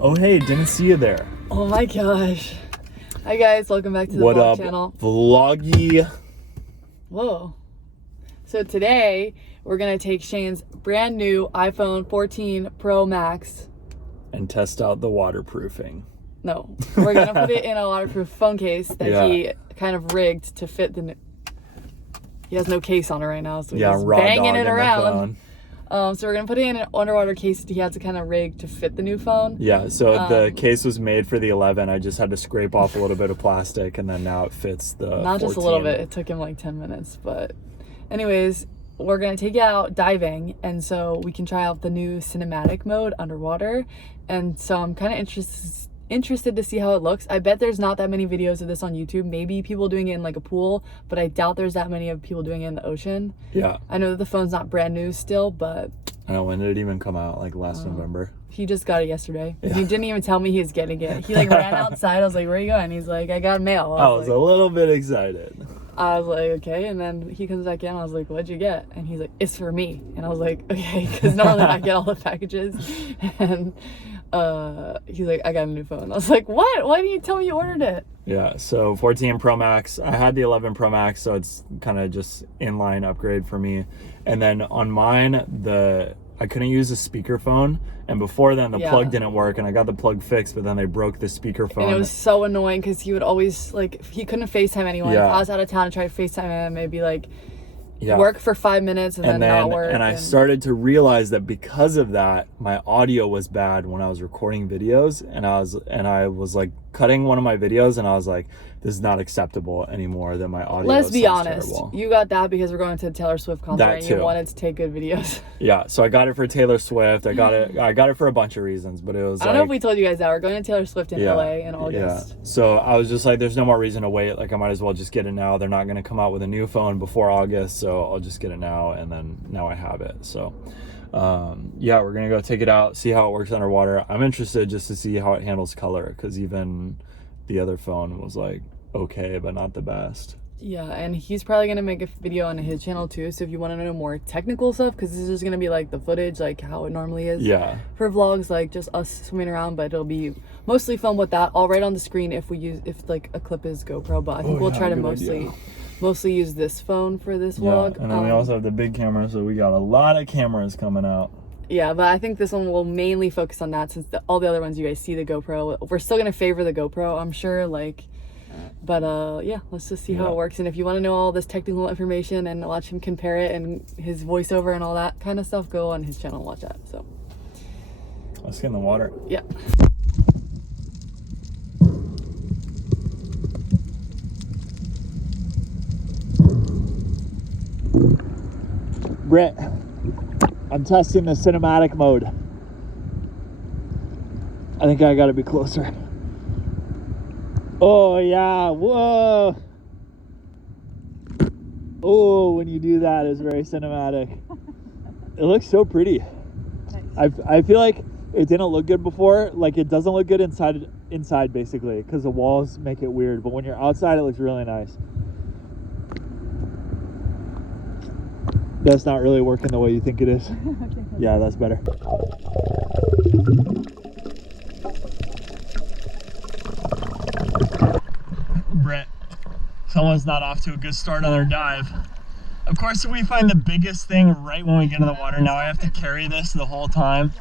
Oh hey, didn't see you there. Oh my gosh. Hi guys, welcome back to the vlog channel. Vloggy. Whoa. So today we're gonna take Shane's brand new iPhone 14 Pro Max and test out the waterproofing. No, we're gonna put it in a waterproof phone case that he kind of rigged to fit the. He has no case on it right now, so he's banging it around. So we're gonna put it in an underwater case that he had to kind of rig to fit the new phone. Yeah, so the case was made for the 11. I just had to scrape off a little bit of plastic, and then now it fits the Not 14. Just a little bit. It took him like 10 minutes, but anyways, we're gonna take it out diving, and so we can try out the new cinematic mode underwater. And so I'm kind of interested to see how it looks. I bet there's not that many videos of this on YouTube. Maybe people doing it in like a pool, but I doubt there's that many of people doing it in the ocean. Yeah. I know that the phone's not brand new still, but I know, when did it even come out? Like last November? He just got it yesterday. Yeah. He didn't even tell me he was getting it. He like ran outside. I was like, where are you going? He's like, I got mail. I was like, a little bit excited. I was like, okay. And then he comes back in. I was like, what'd you get? And he's like, it's for me. And I was like, okay, because normally I get all the packages. And he's like, I got a new phone. I was like, what? Why didn't you tell me you ordered it? Yeah, so 14 Pro Max. I had the 11 Pro Max, so it's kind of just inline upgrade for me. And then on mine, I couldn't use a speakerphone, and before then the plug didn't work, and I got the plug fixed, but then they broke the speakerphone. And it was so annoying because he would always, like, he couldn't FaceTime anyone. If I was out of town and tried to FaceTime him, it'd be like, work for 5 minutes and then not work. And I started to realize that because of that, my audio was bad when I was recording videos, and I was like cutting one of my videos, and I was like, this is not acceptable anymore that my audio Let's be honest, terrible. You got that because we're going to a Taylor Swift concert and you wanted to take good videos. Yeah, so I got it for Taylor Swift. I got it for a bunch of reasons, but it was I don't know if we told you guys that. We're going to Taylor Swift in LA in August. Yeah. So I was just like, there's no more reason to wait. Like, I might as well just get it now. They're not going to come out with a new phone before August, so I'll just get it now, and then now I have it. So yeah, we're gonna go take it out, see how it works underwater. I'm interested just to see how it handles color, because even the other phone was like okay, but not the best. Yeah, and he's probably gonna make a video on his channel too, so if you want to know more technical stuff, because this is just gonna be like the footage, like how it normally is for vlogs, like just us swimming around, but it'll be mostly filmed with that all right on the screen if like a clip is GoPro, but I think we'll try to mostly use this phone for this vlog. And then we also have the big camera, so we got a lot of cameras coming out. Yeah, but I think this one will mainly focus on that, since all the other ones you guys see the GoPro. We're still gonna favor the GoPro, I'm sure, like, but yeah, let's just see how it works. And if you want to know all this technical information and watch him compare it and his voiceover and all that kind of stuff, go on his channel and watch that. So let's get in the water. Yeah. Britt, I'm testing the cinematic mode. I think I gotta be closer. Oh yeah, whoa. Oh, when you do that, it's very cinematic. It looks so pretty. Nice. I feel like it didn't look good before. Like, it doesn't look good inside basically, because the walls make it weird. But when you're outside, it looks really nice. That's not really working the way you think it is. Okay. Yeah, that's better. Brett, someone's not off to a good start on their dive. Of course, we find the biggest thing right when we get in the water. Now I have to carry this the whole time.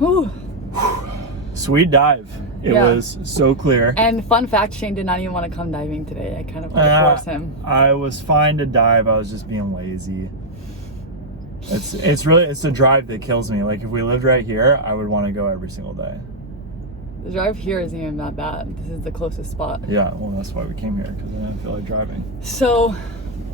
Whew. Sweet dive. It was so clear. And fun fact, Shane did not even want to come diving today. I kind of had to force him. I was fine to dive. I was just being lazy. It's the drive that kills me. Like if we lived right here, I would want to go every single day. The drive here isn't even that bad. This is the closest spot. Yeah, well that's why we came here, because I didn't feel like driving. So,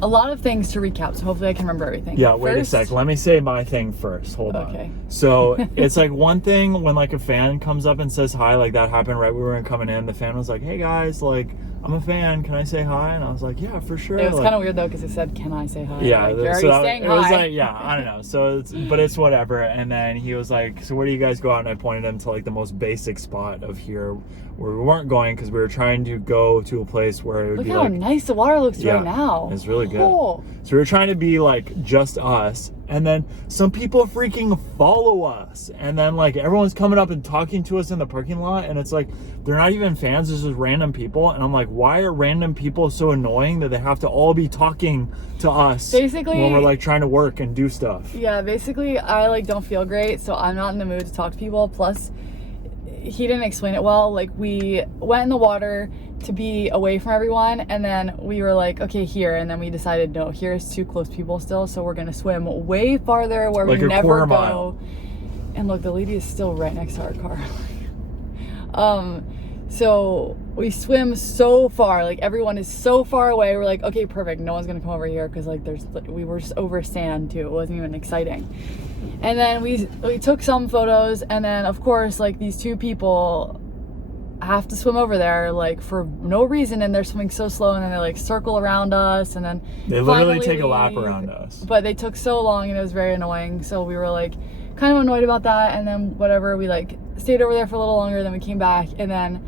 a lot of things to recap, so hopefully I can remember everything. Yeah, wait a sec. Let me say my thing first. Hold on. Okay. So, it's like one thing when like a fan comes up and says hi, like that happened right when we were coming in. The fan was like, hey guys, like, I'm a fan. Can I say hi? And I was like, yeah, for sure. It was like, kind of weird though, because it said, can I say hi? Yeah. Like, you're already saying hi. It was like, yeah, I don't know. So, but it's whatever. And then he was like, so where do you guys go out? And I pointed him to like the most basic spot of here where we weren't going, because we were trying to go to a place where it would Look be how like, nice the water looks right now. It's really good. Oh. So we were trying to be like just us, and then some people freaking follow us, and then like everyone's coming up and talking to us in the parking lot, and it's like they're not even fans, it's just random people, and I'm like, why are random people so annoying that they have to all be talking to us basically when we're like trying to work and do stuff? Yeah, basically I like don't feel great, so I'm not in the mood to talk to people. Plus he didn't explain it well. Like we went in the water to be away from everyone, and then we were like, okay, here, and then we decided no, here's too close people still, so we're gonna swim way farther where like we never go. Mile. And look, the lady is still right next to our car. So we swim so far, like everyone is so far away. We're like, okay, perfect, no one's gonna come over here, because like we were just over sand too. It wasn't even exciting. And then we took some photos, and then of course like these two people have to swim over there like for no reason, and they're swimming so slow, and then they like circle around us, and then they literally take a lap around us. But they took so long, and it was very annoying, so we were like kind of annoyed about that. And then whatever, we like stayed over there for a little longer, then we came back, and then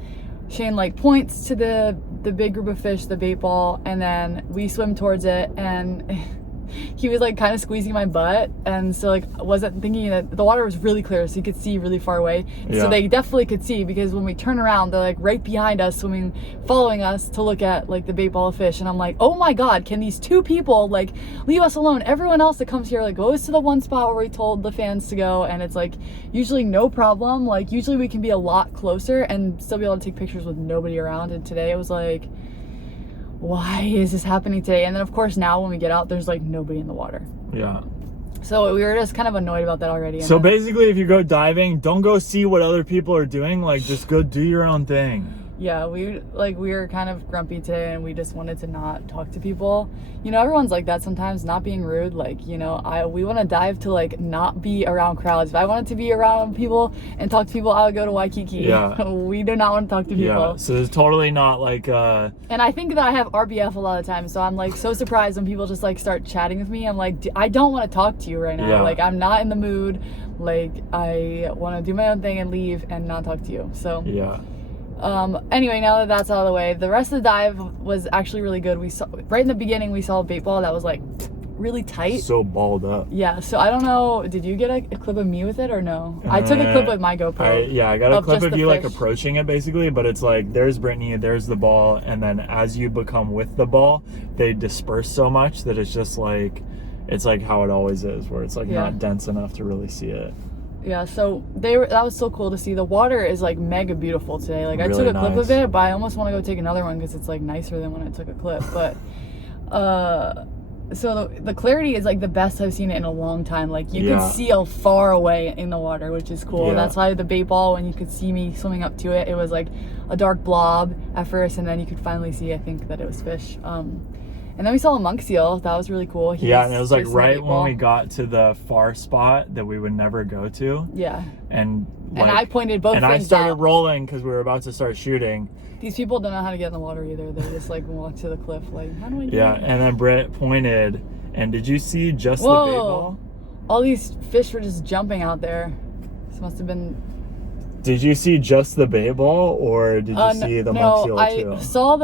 Shane like points to the big group of fish, the bait ball, and then we swim towards it, and he was like kind of squeezing my butt, and so like I wasn't thinking that the water was really clear, so you could see really far away. Yeah. So they definitely could see, because when we turn around, they're like right behind us swimming, following us to look at like the bait ball of fish. And I'm like, oh my god, can these two people like leave us alone? Everyone else that comes here like goes to the one spot where we told the fans to go, and it's like usually no problem. Like usually we can be a lot closer and still be able to take pictures with nobody around, and today it was like, why is this happening today? And then of course now when we get out, there's like nobody in the water. Yeah. So we were just kind of annoyed about that already. So basically, if you go diving, don't go see what other people are doing. Like, just go do your own thing. Yeah, we were kind of grumpy today, and we just wanted to not talk to people. You know, everyone's like that sometimes, not being rude. Like, you know, we want to dive to like not be around crowds. If I wanted to be around people and talk to people, I would go to Waikiki. Yeah. We do not want to talk to people. Yeah, so it's totally not like And I think that I have RBF a lot of times, so I'm like so surprised when people just like start chatting with me. I'm like, I don't want to talk to you right now. Yeah. Like, I'm not in the mood. Like, I want to do my own thing and leave and not talk to you. So yeah. Anyway, now that that's out of the way, the rest of the dive was actually really good. We saw right in the beginning, we saw a bait ball that was like really tight, so balled up. Yeah, so I don't know, did you get a clip of me with it or no? I took a clip with my GoPro. I got a clip of you like fish. approaching it basically, but it's like there's Brittany, there's the ball, and then as you become with the ball, they disperse so much that it's just like, it's like how it always is, where it's like not dense enough to really see it. Yeah, so that was so cool to see. The water is like mega beautiful today. Like really I took a clip of it, but I almost want to go take another one because it's like nicer than when I took a clip. But so the clarity is like the best I've seen it in a long time. Like you can see how far away in the water, which is cool. That's why the bait ball, when you could see me swimming up to it, it was like a dark blob at first, and then you could finally see, I think, that it was fish. And then we saw a monk seal. That was really cool. And it was like right when we got to the far spot that we would never go to. Yeah. And I pointed both. And I started rolling because we were about to start shooting. These people don't know how to get in the water either. They just like walk to the cliff. Like, how do I do that? And then Britt pointed, and did you see just the bait ball? All these fish were just jumping out there. This must have been. Did you see just the bait ball, or did you see the monk seal too? I saw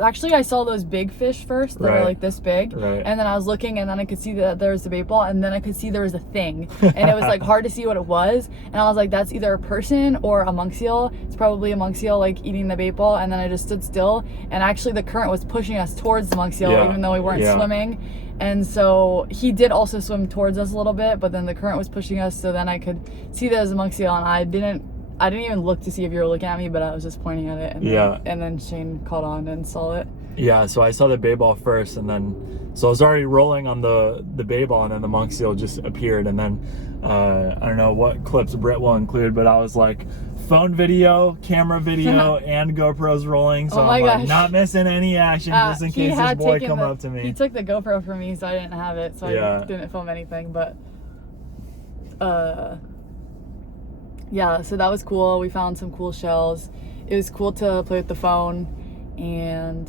actually I saw those big fish first that are like this big, and then I was looking, and then I could see that there was the bait ball, and then I could see there was a thing, and it was like hard to see what it was, and I was like, that's either a person or a monk seal. It's probably a monk seal like eating the bait ball. And then I just stood still, and actually the current was pushing us towards the monk seal, even though we weren't swimming. And so he did also swim towards us a little bit, but then the current was pushing us, so then I could see that as a monk seal, and I didn't even look to see if you were looking at me, but I was just pointing at it, and then Shane caught on and saw it. Yeah, so I saw the bait ball first, and then so I was already rolling on the bait ball, and then the monk seal just appeared, and then I don't know what clips Britt will include, but I was like, phone video, camera video, and GoPro's rolling, so I'm like, not missing any action, just in case this boy come up to me. He took the GoPro from me, so I didn't have it, so I didn't film anything, but yeah, so that was cool. We found some cool shells. It was cool to play with the phone, and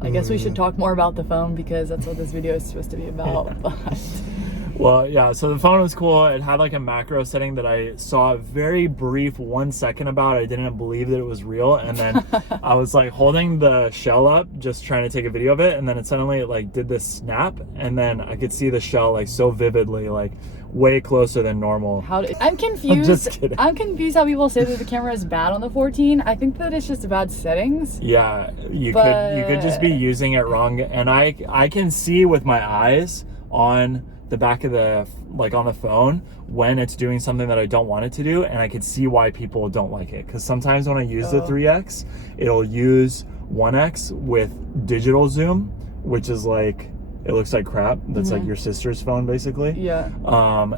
I guess we should talk more about the phone because that's what this video is supposed to be about. But well, yeah, so the phone was cool. It had like a macro setting that I saw a very brief 1 second about. I didn't believe that it was real, and then I was like holding the shell up just trying to take a video of it, and then it suddenly like did this snap, and then I could see the shell like so vividly, like way closer than normal. I'm confused. I'm just kidding. I'm confused how people say that the camera is bad on the 14. I think that it's just bad settings. Yeah, you could just be using it wrong, and I can see with my eyes on the back of the, like on the phone, when it's doing something that I don't want it to do, and I could see why people don't like it. Because sometimes when I use the 3X, it'll use 1X with digital zoom, which is like, it looks like crap. That's like your sister's phone, basically. Yeah.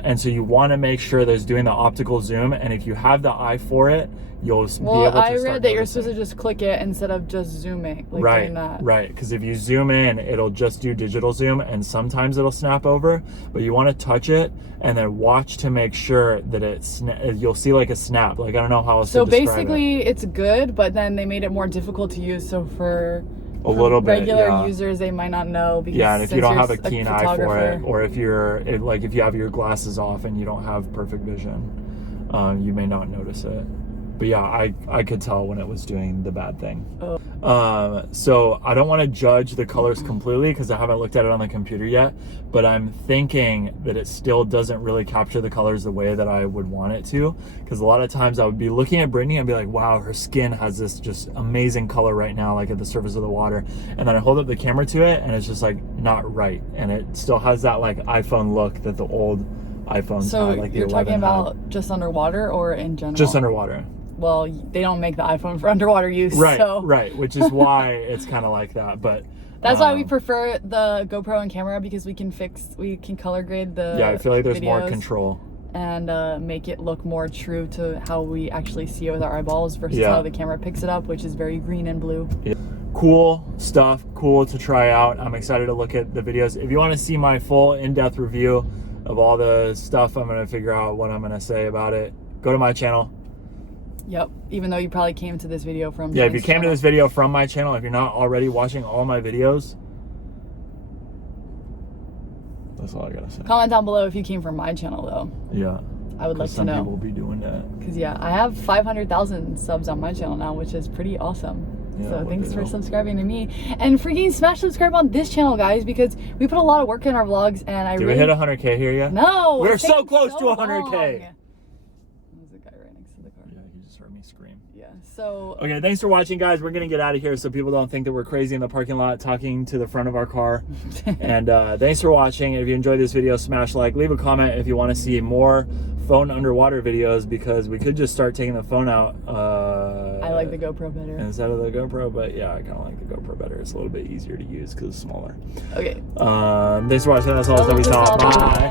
And so you want to make sure that it's doing the optical zoom, and if you have the eye for it, you'll be able to I read that you're supposed to just click it instead of just zooming, like doing that. Right, because if you zoom in, it'll just do digital zoom, and sometimes it'll snap over, but you want to touch it and then watch to make sure that you'll see like a snap. Like, I don't know how else to describe it. So basically, it's good, but then they made it more difficult to use, so for a little bit, regular users, they might not know. Because and if you don't have a keen eye for it, or if if you have your glasses off and you don't have perfect vision, you may not notice it. But yeah, I could tell when it was doing the bad thing. So I don't want to judge the colors completely because I haven't looked at it on the computer yet, but I'm thinking that it still doesn't really capture the colors the way that I would want it to, because a lot of times I would be looking at Brittany and be like, wow, her skin has this just amazing color right now, like at the surface of the water, and then I hold up the camera to it and it's just like not right, and it still has that like iPhone look that the old iPhones had, like the 11 you're talking about just underwater or in general? Just underwater. Well, they don't make the iPhone for underwater use. Right, which is why it's kind of like that. But that's why we prefer the GoPro and camera, because we can color grade the I feel like there's more control. And make it look more true to how we actually see it with our eyeballs versus how the camera picks it up, which is very green and blue. Yeah. Cool stuff, cool to try out. I'm excited to look at the videos. If you want to see my full in-depth review of all the stuff, I'm going to figure out what I'm going to say about it, go to my channel. Yep, even though you probably came to this video from if you came to this video from my channel, if you're not already watching all my videos, that's all I gotta say. Comment down below if you came from my channel though. Yeah, I would like to know. Some people will be doing that. Because I have 500,000 subs on my channel now, which is pretty awesome. So thanks for subscribing to me, and freaking smash subscribe on this channel, guys, because we put a lot of work in our vlogs, and Did we hit 100K here yet? No, we're so close to 100K. So okay, thanks for watching, guys. We're gonna get out of here so people don't think that we're crazy in the parking lot talking to the front of our car. And thanks for watching. If you enjoyed this video, smash like, leave a comment if you want to see more phone underwater videos, because we could just start taking the phone out. I like the GoPro better instead of the GoPro, but yeah, I kind of like the GoPro better. It's a little bit easier to use because it's smaller. Okay. Thanks for watching. That's all that we saw. Bye.